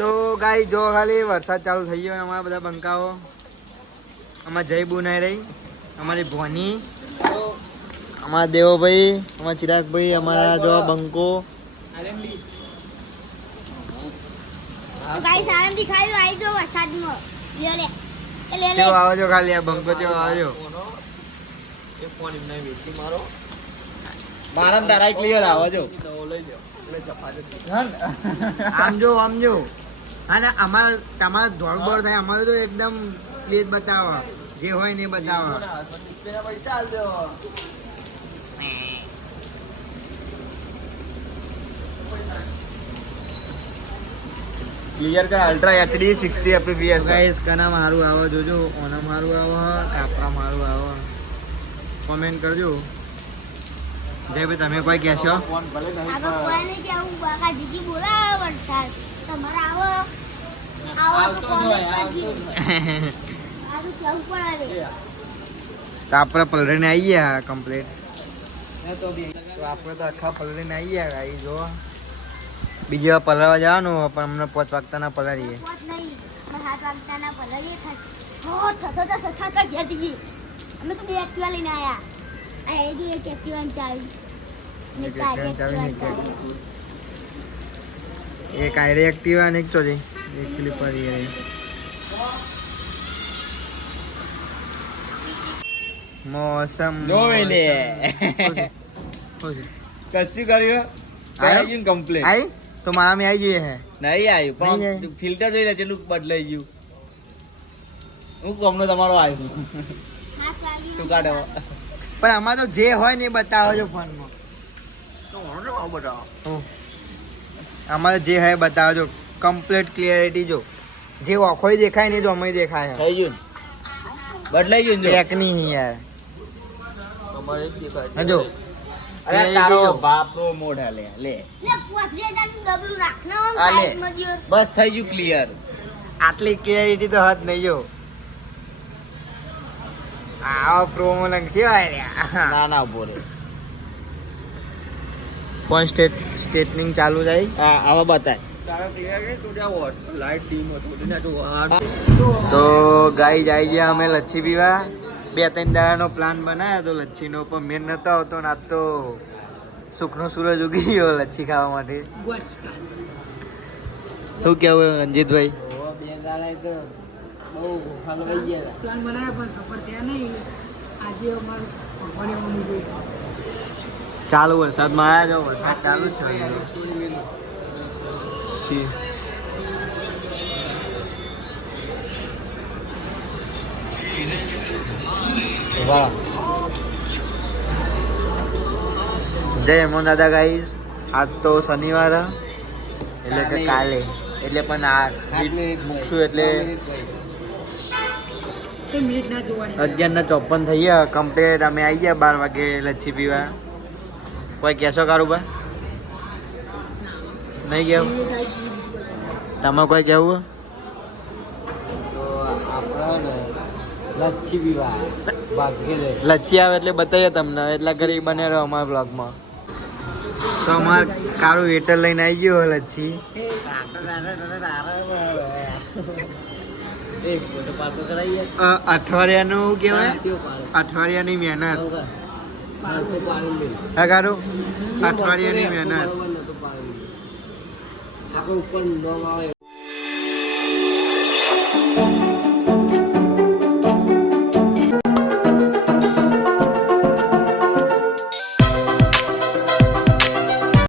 તો ગાઈ જો ખાલી વરસાદ ચાલુ થઈ ગયો અમારા બધા બંકાઓ અમારા જય બુનાઈ રહી અમારી ભોની અમારા દેવોભાઈ અમારા ચિરાગભાઈ અમારા જો બંકો કેવો આવજો ખાલી આ બંકો કેવો આવજો મારા તારા ક્લિયર આવજો આમ જો હા ને અમારે તમારે દોડ બોડ થાય અમારે તો એકદમ ક્લિયર બતાવો જે હોય ને બતાવો ક્લિયર કે અલ્ટ્રા એચડી 60 fps ગાઈસ કના મારું આવો જોજો ઓના મારું આવો કાપરા મારું આવો કોમેન્ટ કરજો જય ભાઈ તમે કોઈ કહેશો તો આપણે પલરીને આવી ગયા કમ્પ્લીટ તો આપણે તો આખા પલરીને આવી ગયા ગાઈ જો બીજી વાર પલરવા જવાનું પણ અમને 5 વાગતાના પલરીએ અમે તો બે એક્ટિવા લઈને આયા આ એ જો એક એક્ટિવા ની ચાવી એક આયરે એક્ટિવા અને એક તો જઈ એક ક્લિપર એ મોસમ જો વેલે કશું કર્યું કાઈ કમ્પ્લીટ આઈ તો મારા મે આવી જઈએ હે નહીં આવ્યું પણ ફિલ્ટર જોઈ લે કેટલું બદલાઈ ગયું હું કોમનો તમારો આવ્યો તું કાઢો પણ આમાં તો જે હોય ને એ બતાવો છો ફોનમાં અમારે જે હોય બતાવો છો કમ્પ્લીટ ક્લિયરિટી જો જે ઓખોય દેખાય ને જો અમે દેખાય થઈ ગયું બદલાઈ ગયું જો એક નહીં યાર તમારે જ દેખાય જો અરે તારો બાપરો મોઢા લે લે 5000 નું ડબલું રાખના આ લે. સાઈડ માં દિયો બસ થઈ ગયું ક્લિયર આટલી ક્લિયરિટી તો હદ નહીં જો આવો પ્રોમો લંગશે ના ના ઉભો રે ફોન સ્ટેટનિંગ ચાલુ થાય હા આવા બતાય તારો ક્લિયર કે છોટા વોટ લાઈટ ડીમ હતો તો ગાઈ જાય ગયા અમે લચ્છી પીવા 2-3 દાડાનો પ્લાન બનાવ્યો તો લચ્છીનો પણ મેન નતો આવતો ને આજ તો સુખનો સૂરજ ઉગી ગયો લચ્છી ખાવા માટે શું કેવું રંજીતભાઈ બે દાડા તો બહુ હલવાઈ ગયા પ્લાન બનાવ્યા પણ સફળ થયા નહીં આજે અમારું ભણવાનું જોઈ ચાલુ વરસાદમાં આવ્યા જો વરસાદ ચાલુ જ છે વાહ જય હેમો દાદા ગાઈસ આજ તો શનિવાર એટલે કે કાલે એટલે પણ આ મૂકશું એટલે 11:54 થઈ ગયા કમ્પ્લીટ અમે આવી ગયા 12 વાગે લચ્છી પીવા કોઈ કહેશો કારુબા નહીં કેવું તમે કોઈ કહેવું તો આપણે લચ્છી પીવા ભાગ્ય લે લચ્છી આવે એટલે બતાવીએ તમને એટલા ઘરે બને રહો અમારા બ્લોગમાં તો અમારે કારું વેટર લઈને આવી ગયો લચ્છી એક ફોટો પાછો કરાઈએ અઠવાડિયાનું કહેવાય અઠવાડિયાની મહેનત હા કારું અઠવાડિયાની મહેનત આખો ઉપર નો આવે